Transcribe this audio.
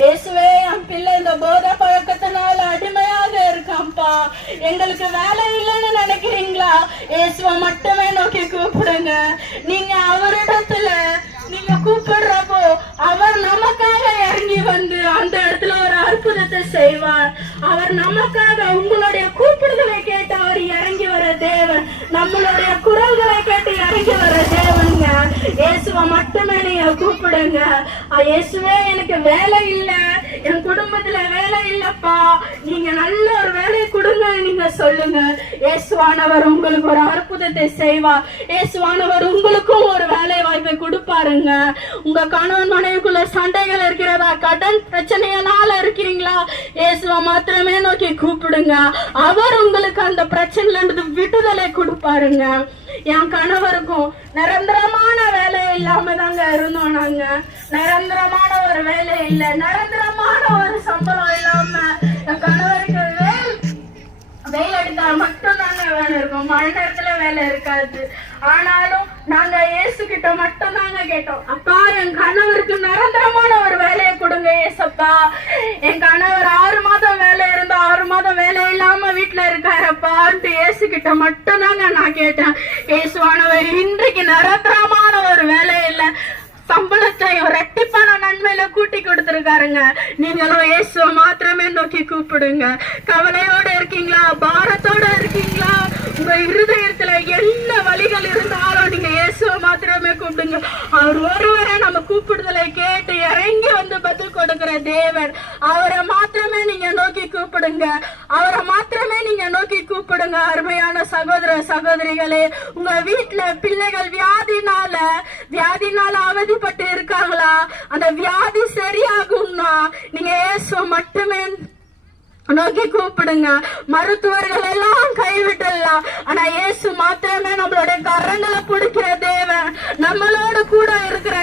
இயேசுவே, என் பிள்ளை இந்த போதை பழக்கத்தினால அடிமையாக இருக்கான்ப்பா. எங்களுக்கு வேலை இல்லைன்னு நினைக்கிறீங்களா? இயேசுவை மட்டுமே நோக்கி கூப்பிடுங்க. நீங்க அவரிடத்துல நீங்க கூப்பிடுறப்போ அவர் நமக்காக இறங்கி வந்து அந்த இடத்துல ஒரு அற்புதத்தை செய்வார். அவர் நமக்காக உங்களுடைய கூப்பிடுதலை கேட்டு அவர் இறங்கி வர தேவன், நம்மளுடைய குரல்களை கேட்டு இறங்கி வர தேவனுங்க. இயேசுவை மட்டுமே நீங்க கூப்பிடுங்க. இயேசுவே, எனக்கு வேலை இல்லை, என் குடும்பத்துல வேலை இல்லப்பா, நீங்க நல்ல ஒரு வேலையை கொடுங்க நீங்க சொல்லுங்க. இயேசுவானவர் உங்களுக்கு ஒரு அற்புதத்தை செய்வார். இயேசுவானவர் உங்களுக்கும் ஒரு வேலை வாய்ப்பை கொடுப்பாருங்க. உங்க கணவன் மனைவிக்குள்ள சண்டைகள் இருக்கிறதா? கடன் பிரச்சனையால இருக்கிறீங்களா? இயேசுவை மாத்திரமே நோக்கி கூப்பிடுங்க. அவர் உங்களுக்கு அந்த பிரச்சனைல இருந்து விடுதலை கொடுப்பாருங்க. என் கணவருக்கும் நிரந்தரமான வேலை இல்லாம தாங்க இருந்தோம். நாங்க நிரந்தரமான ஒரு வேலை இல்ல, நிரந்தரமான ஒரு சம்பளம் இல்லாம என் கணவருக்கு வெயில் அடித்தா மட்டும் தாங்க வேலை இருக்கும், மழை நேரத்துல வேலை இருக்காது. ஆனாலும் நாங்க இயேசு கிட்ட மட்டும் தாங்க கேட்டோம், அப்பா என் கணவருக்கு நிரந்தரமான ஒரு வேலையை கொடுங்க ஏசப்பா. என் கணவர் 6 மாதம் வேலை இருந்தா 6 மாதம் வேலை இல்லாம வீட்டுல இருக்காரப்பான்ட்டு இயேசு கிட்ட மட்டும் தாங்க நான் கேட்டேன். இயேசுவானவர் இன்றைக்கு நிரந்தரமான ஒரு வேலை இல்ல, சம்பளத்தை ரெட்டிப்பான நன்மையில கூட்டி கொடுத்திருக்காருங்க. நீங்களும் இயேசுவை மாத்திரமே நோக்கி கூப்பிடுங்க. கவலையோட இருக்கீங்களா? பாரத்தோட இருக்கீங்களா? உங்க இருதயத்துல என்ன வழிகள் இருந்தாலும் நீங்க இயேசுவை மாத்திரமே கூப்பிடுங்க. அவர் ஒருவரை நம்ம கூப்பிடுதலை கேட்டு இறங்கி வந்து பதில் கொடுக்கிற தேவன். அவரை மாத்திரமே நீங்க நோக்கி கூப்பிடுங்க. அவரை மாத்திரமே நீங்க நோக்கி கூப்பிடுங்க. அருமையான சகோதர சகோதரிகளே, உங்க வீட்டுல பிள்ளைகள் வியாதினால அவதிப்பட்டு இருக்காங்களா? அந்த வியாதி சரியாகும்னா நீங்க இயேசுவை மட்டுமே நோக்கி கூப்பிடுங்க. மருத்துவர்கள் எல்லாம் கைவிடலாம், ஆனா இயேசு மாத்திரமே நம்மளுடைய கரங்களை பிடிக்கிற தேவன், நம்மளோட கூட இருக்கிற